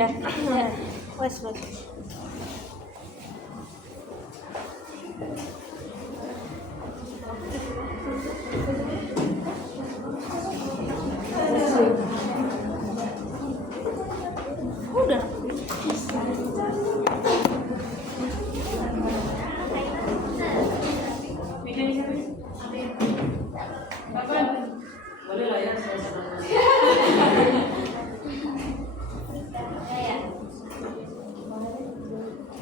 Udah. Wes. Udah. Boleh lah ya, saya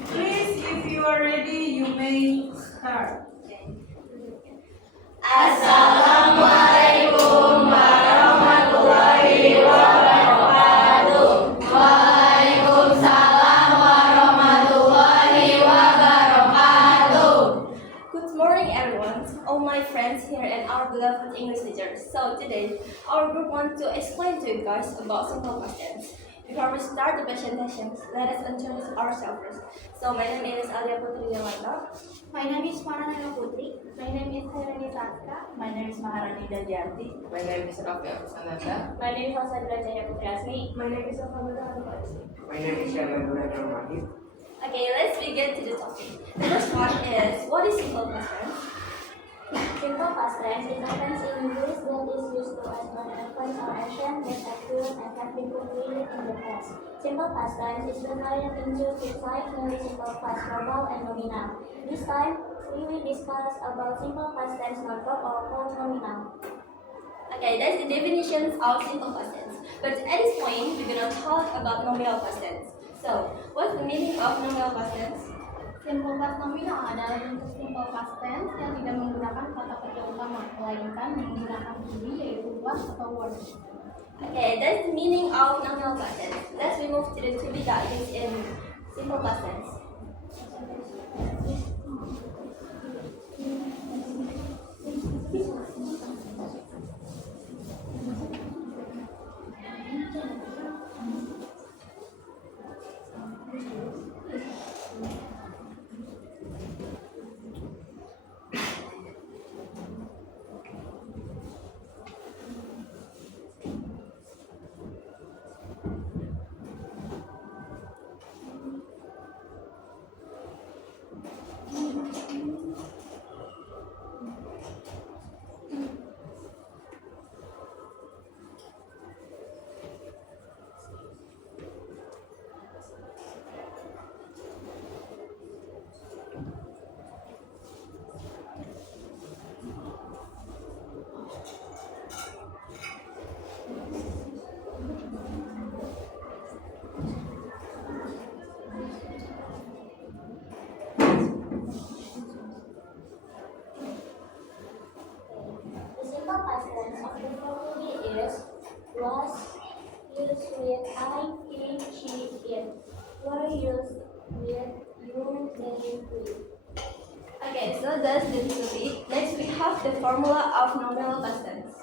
Please, if you are ready, you may start. Assalamualaikum warahmatullahi wabarakatuh. Waalaikumsalam warahmatullahi wabarakatuh. Good morning, everyone, all my friends here and our beloved English teachers. So today, our group wants to explain to you guys about simple past tense. Before we start the presentations, let us introduce ourselves first. So my name is Alia Putri Yamanta. My name is Maranela Putri. My name is Hairani Tatka. My name is Maharani Dajanti. My name is Rafael Sananda. My name is Hasadra Jaya Putrasmi. My name is Alhamdulillah Al-Faiz. My name is Shalendra Rahmani. Okay, let's begin to the topic. The first one is, what is simple past tense? Simple past tense is a tense in English that is used to explain an event or action that occurred and have been completed in the past. Simple past tense is divided into two types, namely simple past verbal and nominal. This time, we will discuss about simple past tense non-verb or called nominal. Okay, that's the definitions of simple past tense. But at this point, we're gonna talk about nominal past tense. So, what's the meaning of nominal past tense? Simple past nominal adalah bentuk simple past tense yang tidak menggunakan kata kerja utama, melainkan menggunakan to be yaitu was atau were. Okay, that's the meaning of nominal past tense. Let's move to the to be that is in simple past tense. The simple past tense of the verb to be is was used with I, he, she, it. Were used with you, they, we. Okay, so that's the to be. Next, we have the formula of nominal past tense.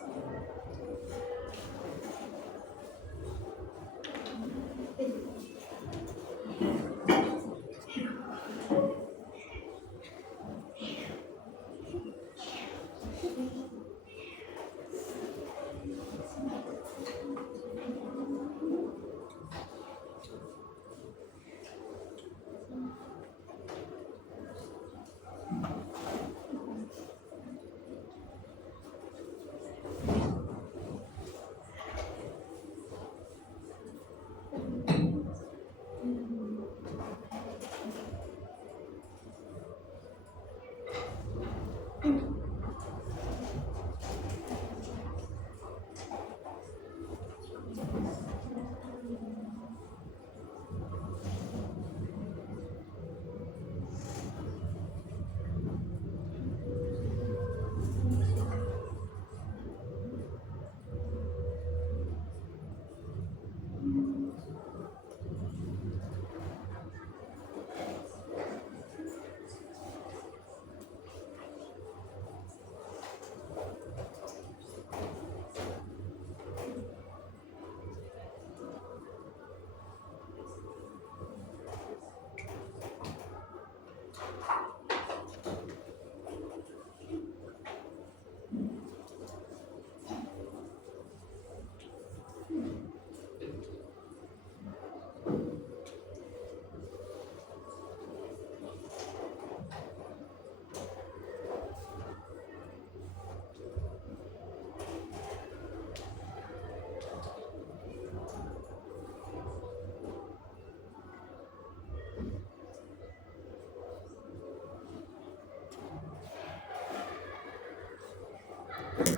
Rumus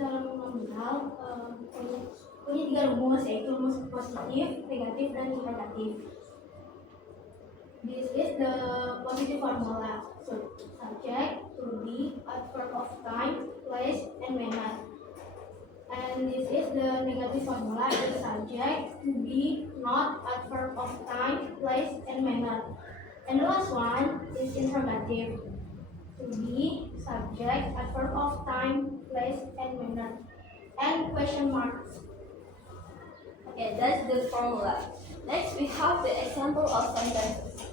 dalam nominal punya tiga rumus, yaitu rumus positif, negatif, dan interrogatif. This is the positive formula. So, subject to be, adverb of time, place, and manner. And this is the negative formula. The subject to be, not, adverb of time, place, and manner. And the last one is interrogative. To be, subject, adverb of time, place, and manner. And question marks. Okay, that's the formula. Next, we have the example of sentences.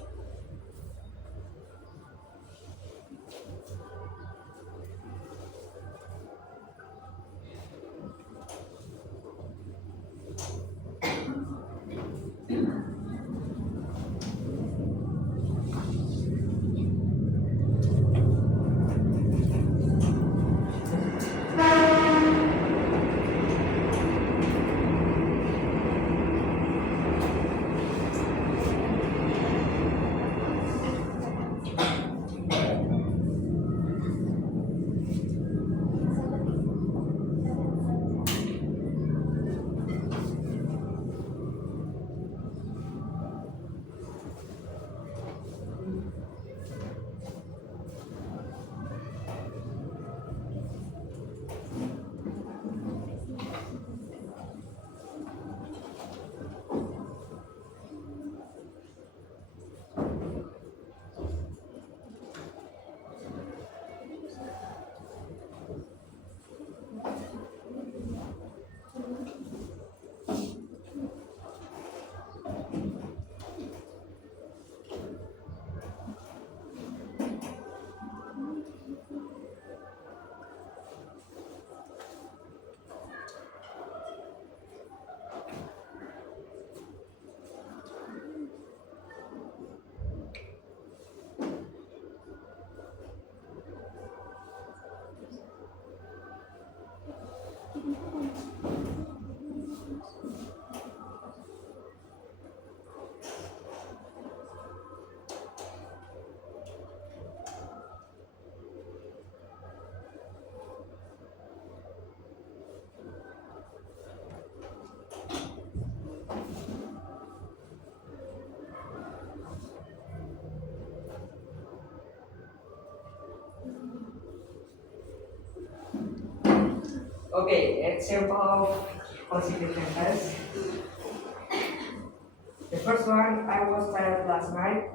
Okay, example of positive sentence. The first one, I was tired last night.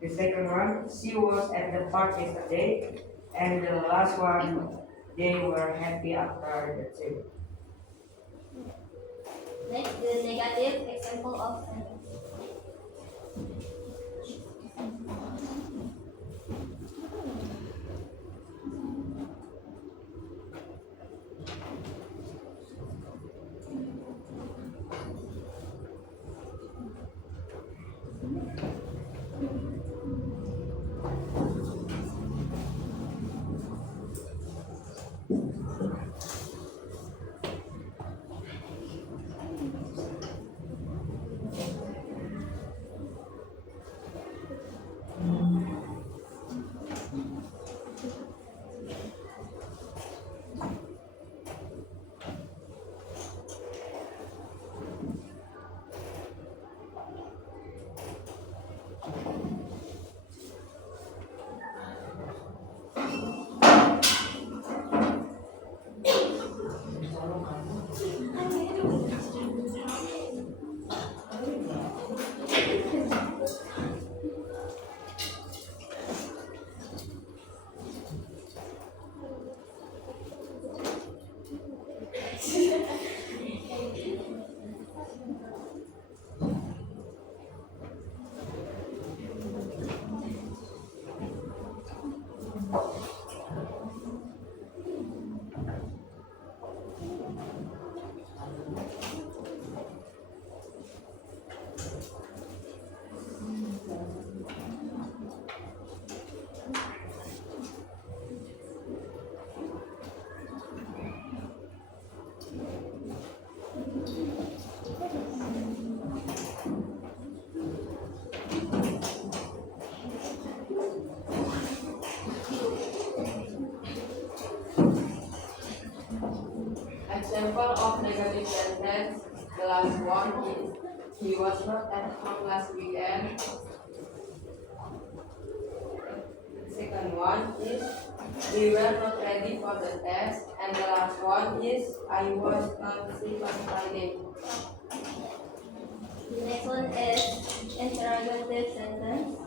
The second one, she was at the park yesterday. And the last one, they were happy after the trip. Next, the negative example of sentence. only sentence. The last one is he was not at home last weekend. The second one is we were not ready for the test. And the last one is I was sick on Friday. The next one is interrogative sentence.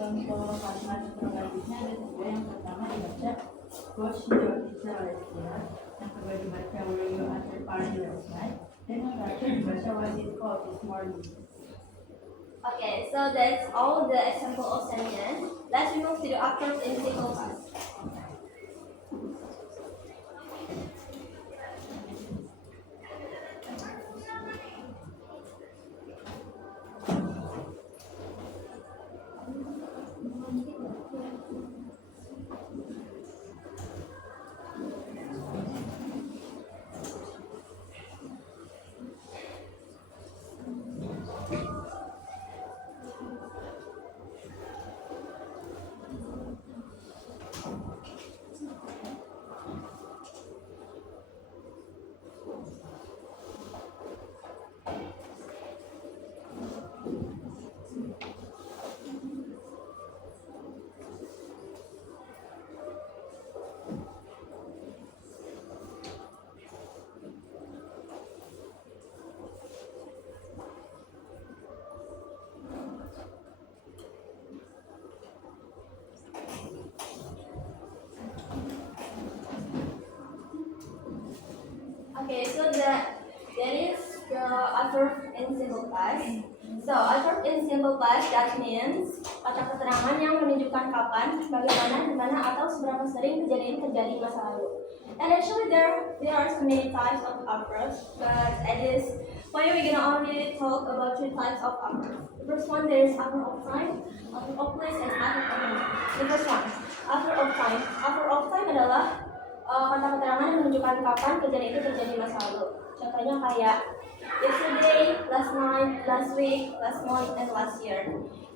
Contoh kalimat selanjutnya ada tiga. Yang pertama dibaca was your teacher last year. Yang kedua dibaca were you at the party last night. Dan yang terakhir dibaca was it cold this morning. Okay, so that's all the example of sentence. Let's move to the actors in simple past. Okay, so there is the adverb in simple past. So adverb in simple past that means kata keterangan yang menunjukkan kapan, bagaimana, di mana atau seberapa sering kejadian terjadi di masa lalu. And actually there are so many types of adverbs, but at this point we're gonna only talk about 3 types of adverbs. The first one there is adverb of time, adverb of place, and adverb of moment. The first one, adverb of time. Adverb of time adalah kata keterangan yang menunjukkan kapan kejadian itu terjadi di masa lalu. Contohnya kayak yesterday, last night, last week, last month, and last year.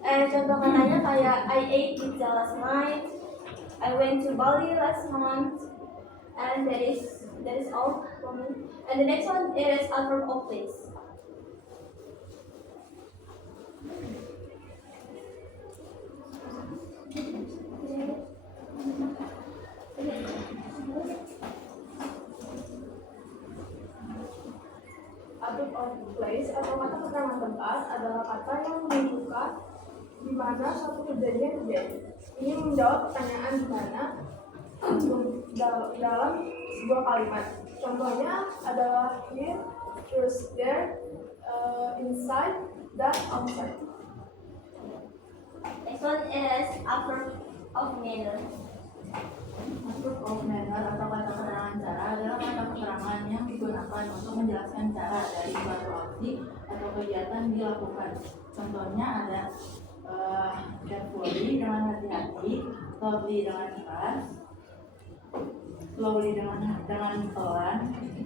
Contoh katanya kayak I ate pizza last night, I went to Bali last month, and that is all for me. And the next one is adverb of place. Adverb of place atau kata keterangan tempat adalah kata yang menunjukkan di mana suatu kejadian terjadi. Ini menjawab pertanyaan di mana dalam sebuah kalimat. Contohnya adalah here, first, there, inside, that, outside. Next one is adverb of manner. Adverb of manner atau kata keterangan cara adalah kata keterangan yang digunakan untuk menjelaskan cara dari suatu aksi atau kegiatan dilakukan. Contohnya ada carefully dengan hati-hati, loudly dengan keras, slowly dengan pelan,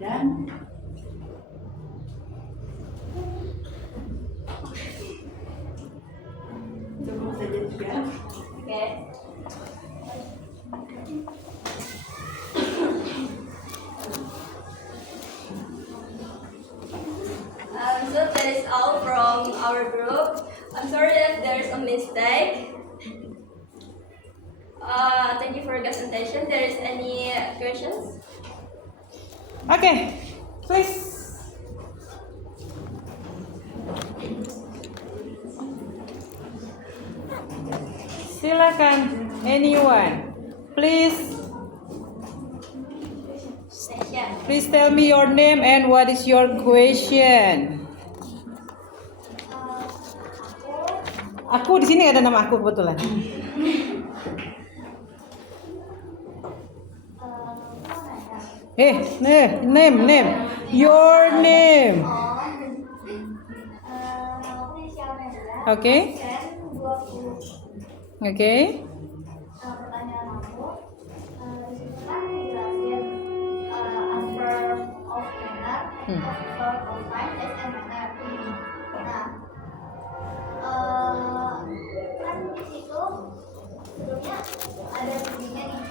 dan cukup saja juga. Okay. all from our group. I'm sorry if there's a mistake. Thank you for your guys' attention. There is any questions? Okay, please. Silakan, anyone. Please tell me your name and what is your question. Aku di sini ada nama aku kebetulan. Name. Your name. Okay. Okay. Pertanyaan aku, di situ kan dijelasin adverb of manner, verb of time, and manner. Nah, kan di situ sebelumnya ada to-be-nya nih.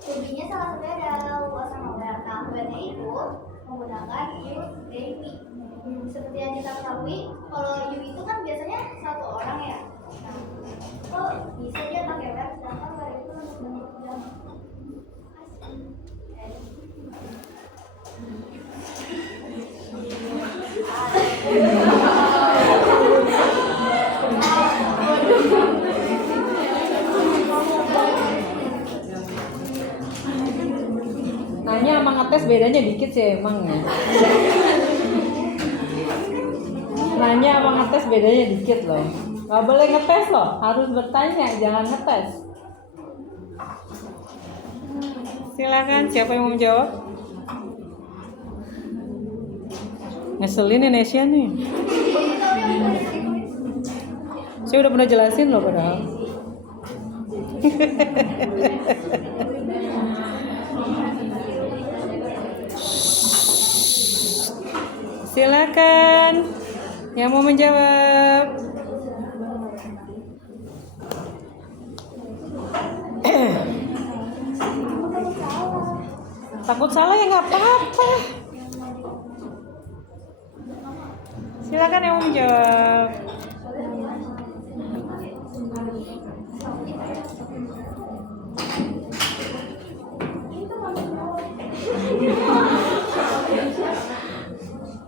To-be-nya salah satunya ada was sama were. Nah, were-nya itu menggunakan you, they, me. Seperti yang kita ketahui, kalau you itu kan biasanya satu orang ya. Nah, kok bisa dia pakai were, sedangkan were itu untuk bentuk jamak. Nanya sama ngetes bedanya dikit sih emang ya. Nanya sama ngetes bedanya dikit loh. Gak boleh ngetes loh, harus bertanya, jangan ngetes. Silakan, siapa yang mau menjawab? Ngeselin Indonesia nih. Saya udah pernah jelasin loh padahal. Silakan yang mau menjawab. Takut salah ya nggak apa-apa. Silakan yang mau menjawab.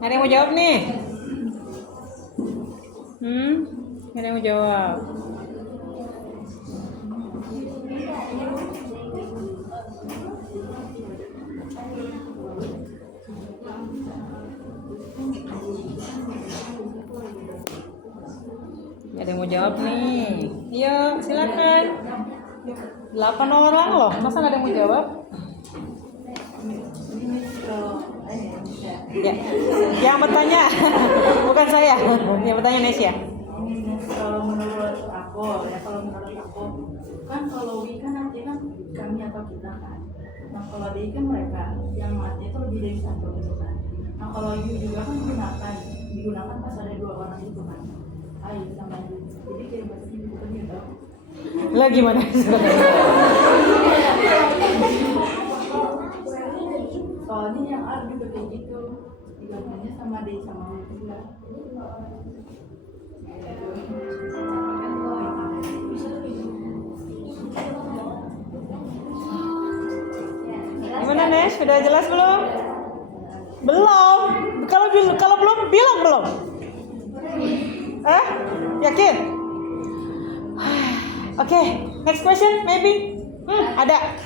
Ada yang mau jawab nih? Ada yang mau jawab? Ada yang mau jawab nih? Iya, silakan. 8 orang loh, masa nggak ada yang mau jawab? Ya, yang bertanya bukan saya, yang bertanya Nesya. Kalau menurut aku kan kalau we kan artinya kan kami atau kita kan. Nah kalau they kan mereka, yang artinya itu lebih dari satu gitu kan. Nah kalau you juga kan digunakan pas ada dua orang itu kan. I sama you. Jadi kayak pasti bukan gitu. Lah gimana? Soalnya yang R juga kayak gitu, digabungnya sama D sama U juga. Gimana Nes? Sudah jelas belum? Belum. Kalau belum bilang belum. Yakin? Oke, next question maybe. Ada.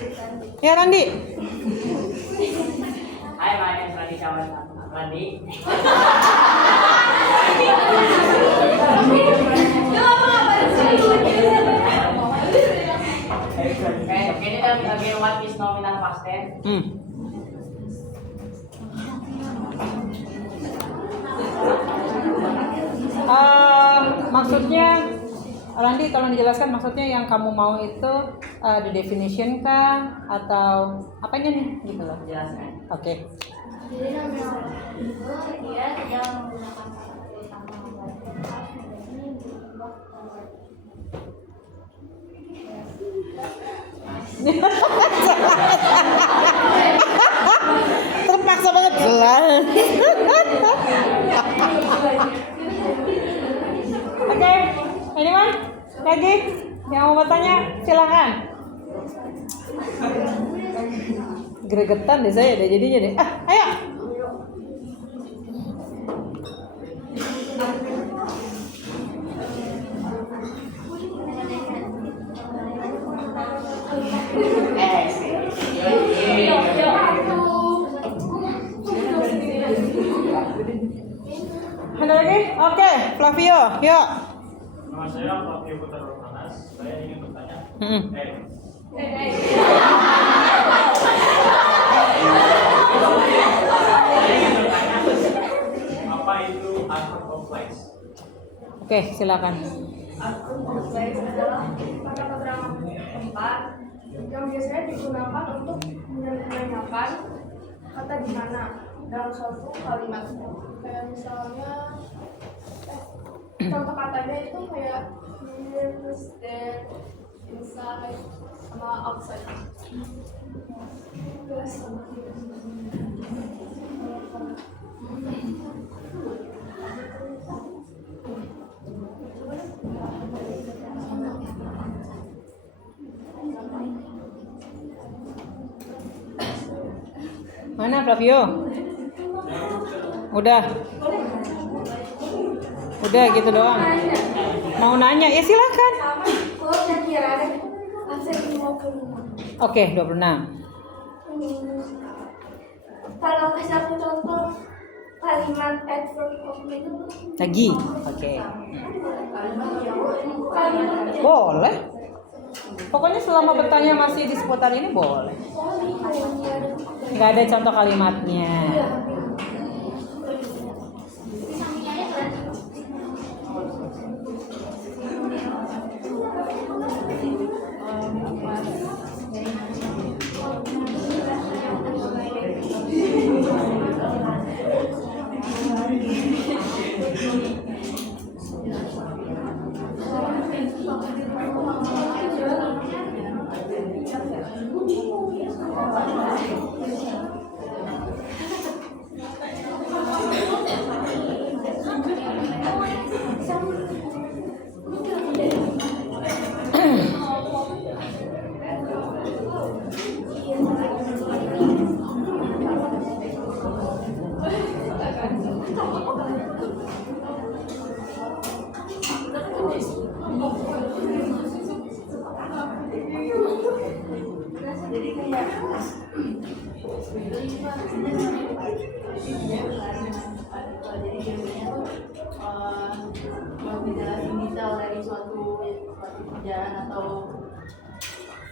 Ya Randi. Hai, my name is Randi Cawan Randi. Can you tell me again what is nominal past tense? Maksudnya Randi, tolong dijelaskan maksudnya yang kamu mau itu the definition kah atau apanya nih gitu loh? Jelaskan. Oke. Jadi nominal itu dia tidak menggunakan kata utama ini berubah Terpaksa banget jelas. Lagi yang mau bertanya silakan. Gregetan deh saya deh jadinya deh. Ayo. Ada lagi? Oke, Flavio, yuk. Nama saya Flavio Putra Romanas. Saya ingin bertanya. Saya ingin bertanya, apa itu art complex? Oke, silakan. Kompleks adalah kata-kata tempat yang biasanya digunakan untuk menanyakan kata di mana dalam suatu kalimat. Kayak misalnya contoh katanya itu kayak here, there, inside, sama outside. Mana Flavio? Udah gitu doang. Mau nanya ya silakan. Oke, 26. Kalau kasih aku contoh kalimat adverb of manner. Lagi. Oke. Kalimat Boleh. Pokoknya selama bertanya masih di seputar ini boleh. Nggak ada contoh kalimatnya. Jadi biasanya tuh buat ngejelasin detail dari suatu kerjaan atau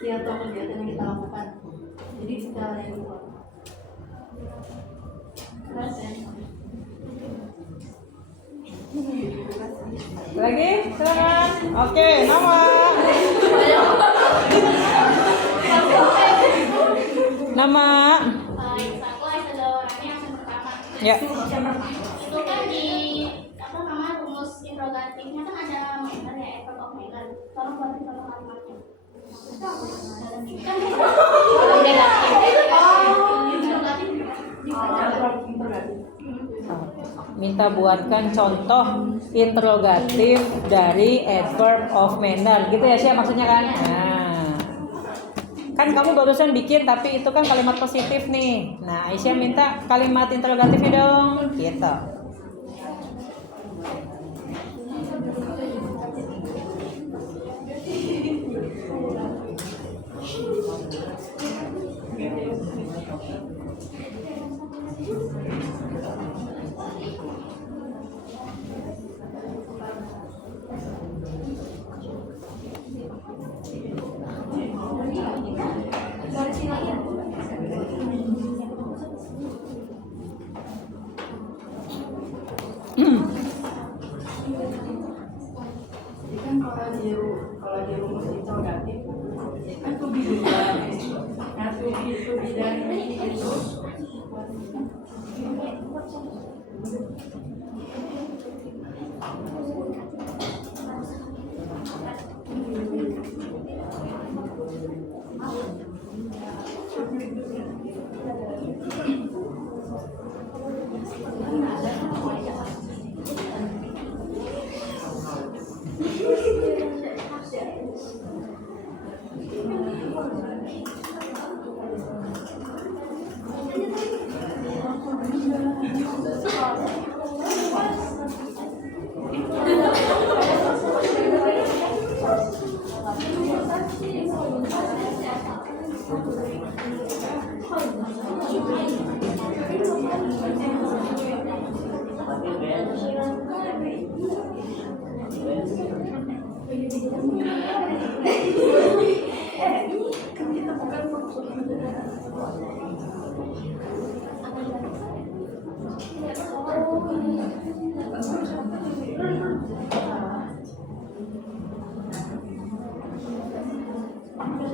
kegiatan yang kita lakukan. Jadi detailnya gitu. Lagi, silakan. Oke, nama. Nama. Aku adalah orangnya yang pertama. Ya. Itu kan di rumus interrogatifnya kan ada manner ya, adverb of manner. Tolong buatin contoh kalimatnya. Kan Minta buatkan contoh interrogatif dari adverb of manner, gitu ya sih maksudnya kan? Nah, kan kamu barusan bikin tapi itu kan kalimat positif nih. Nah, Aisyah minta kalimat interrogatifnya dong, gitu. Jadi kan kalau di rumus interrogatif kan to be dua. Nah to be dan itu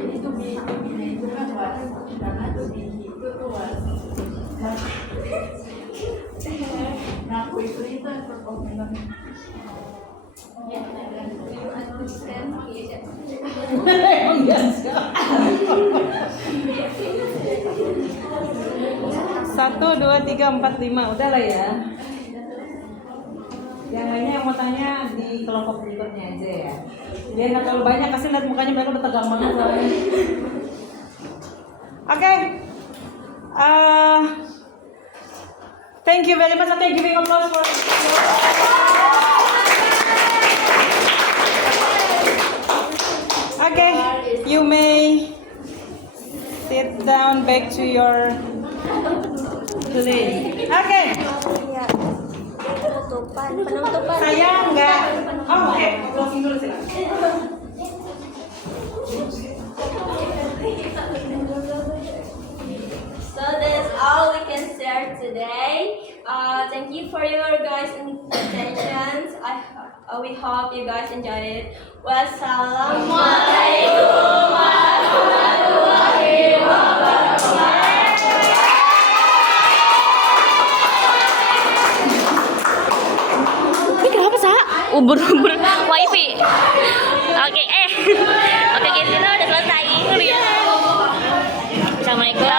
Itu bini itu kan was, karena tuh bini itu tuh was. Nah, aku itu perkomenan. Emang biasa. 1, 2, 3, 4, 5. Udah lah ya. Yang lainnya yang mau tanya di kelompok berikutnya aja ya. Biar nggak terlalu banyak, kasih lihat mukanya mereka udah tegang banget soalnya. Oke. Thank you very much. Okay, giving applause for. Okay, you may sit down back to your place. Okay. Ya, penutupan. Saya enggak. Oh, oke. Closing dulu silakan. So that's all we can share today. Thank you for your guys' attention. We hope you guys enjoyed it. Wassalamualaikum warahmatullahi wabarakatuh. Ini kenapa sih? Ubur-ubur wifi. Oke, oke, kita udah selesai. Assalamualaikum.